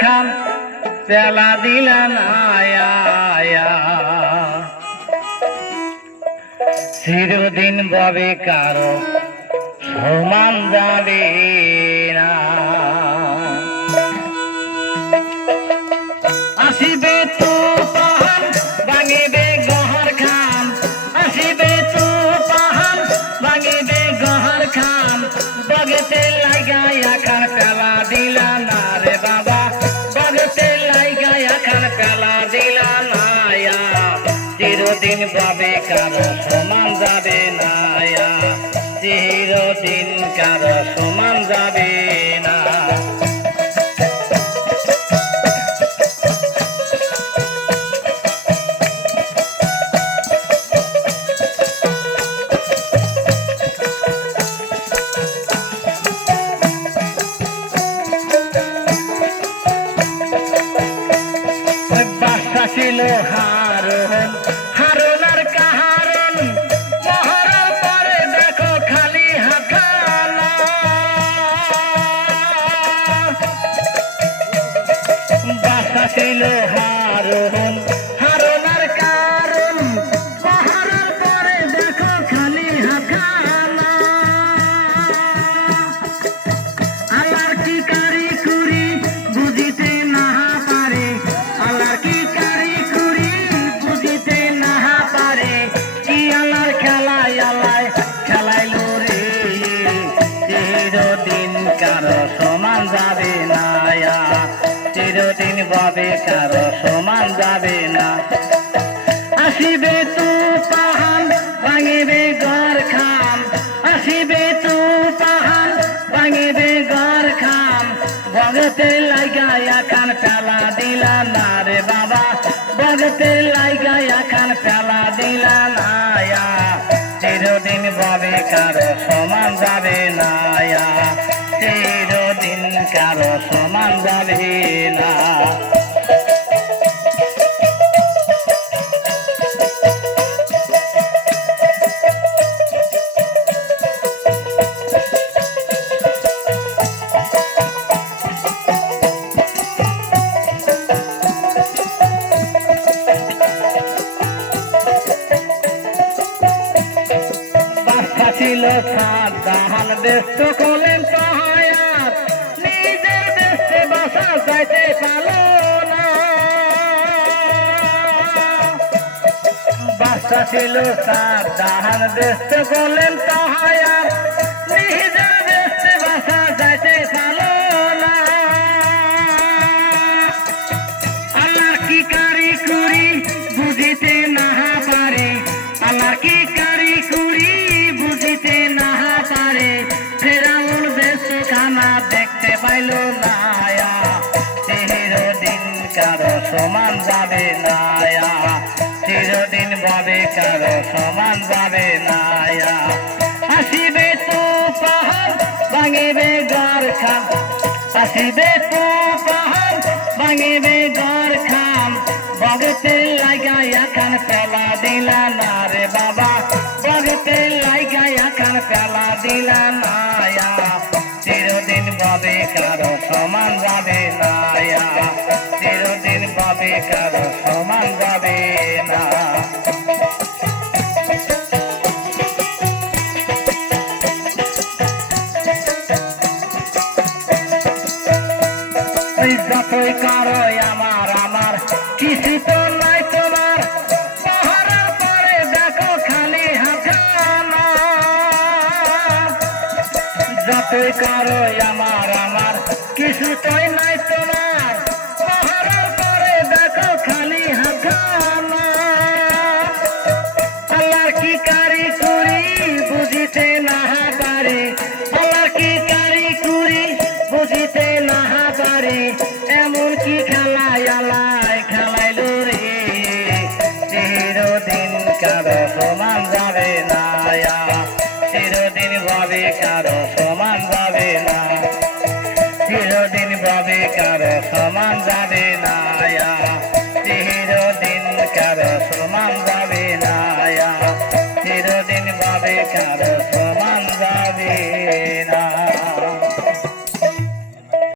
খান পেলা দিলা না চিরদিন ভাবে কারো সমান যাবে না আসিবে তুফান ভাঙিবে গহর খান আসিবে তুফান ভাঙিবে গহর খান বগতে লাগায়া খান পেলা দিলা না রে বাবা বগতে লাগায়া খান পেলা দিলা না চিরদিন ভাবে কারো সমান যাবে না চিরদিন কারো সমান যাবে না বাদশা ছিল হারুন হারুনার কাহারুন মহড়ার পরে দেখো খালি হাতখানা বাদশা ছিল হারুন হারুনার কারুন মহড়ার পরে দেখো খালি হাতখানা আল্লাহর কি কারিকুরি বুঝিতে না পারে আল্লাহর কি কারিকুরি বুঝিতে না পারে কি আল্লাহর খেলায় আল্লাহ খেলাইলো রে চিরদিন কারো সমান যাবে না চিরদিন ভাবে কারো সমান যাবে না আসিবে তুফান ভাঙিবে ঘর খান আসিবে তুফান ভাঙিবে ঘর খান বগতে লাগায়া খান পেলা দিলা না রে বাবা বগতে লাগায়া খান পেলা দিলা না চিরদিন ভাবে কারো সমান যাবে না চিরদিন কারো সমান যাবে না ছিল সাবধান দেশ করলেন সহায়াত নিজের দেশে বাসা যাইতে পারলো না বাসা ছিল সাবধান দেশ করলেন সহায়াত নিজের দেশে বাসা যাইতে পারলো না আল্লাহর কি কারিকুরি বুঝিতে না পারে আল্লাহর কি কারিকুরি বুঝিতে না পারে ফেরাউন দেশ খানা দেখতে পাইল না চিরদিন কারো সমান যাবে না চিরদিন ভাবে কারো সমান যাবে না আসিবে তুফান ভাঙিবে ঘর খান আসিবে তুফান ভাঙিবে ঘর খান বগতে লাগায়া খান পেলা দিলা না রে বাবা বগতে লাগায়া খান পেলা দিলা না চিরদিন ভাবে কারো সমান যাবে না চিরদিন ভাবে কারো সমান যাবে না যতই কারো আমার আমার কিছু তো নাই তোমার পাহাড়ের পরে দেখো খালি হাতখানা যতই কারো আমার আমার কিছু তো নাই তোমার পাহাড়ের পরে দেখো খালি হাতখানা আল্লাহর কি কারিকুরি বুঝিতে না পারে আল্লাহর কি কারিকুরি বুঝিতে না পারে এমন কি খেলায় আল্লাহ খেলাইলো রে চিরদিন কারো সমান যাবে না চিরদিন ভাবে কারো সমান যাবে না চিরদিন ভাবে কারো সমান যাবে না চিরদিন কারো সমান যাবে না চিরদিন ভাবে কারো সমান যাবে না।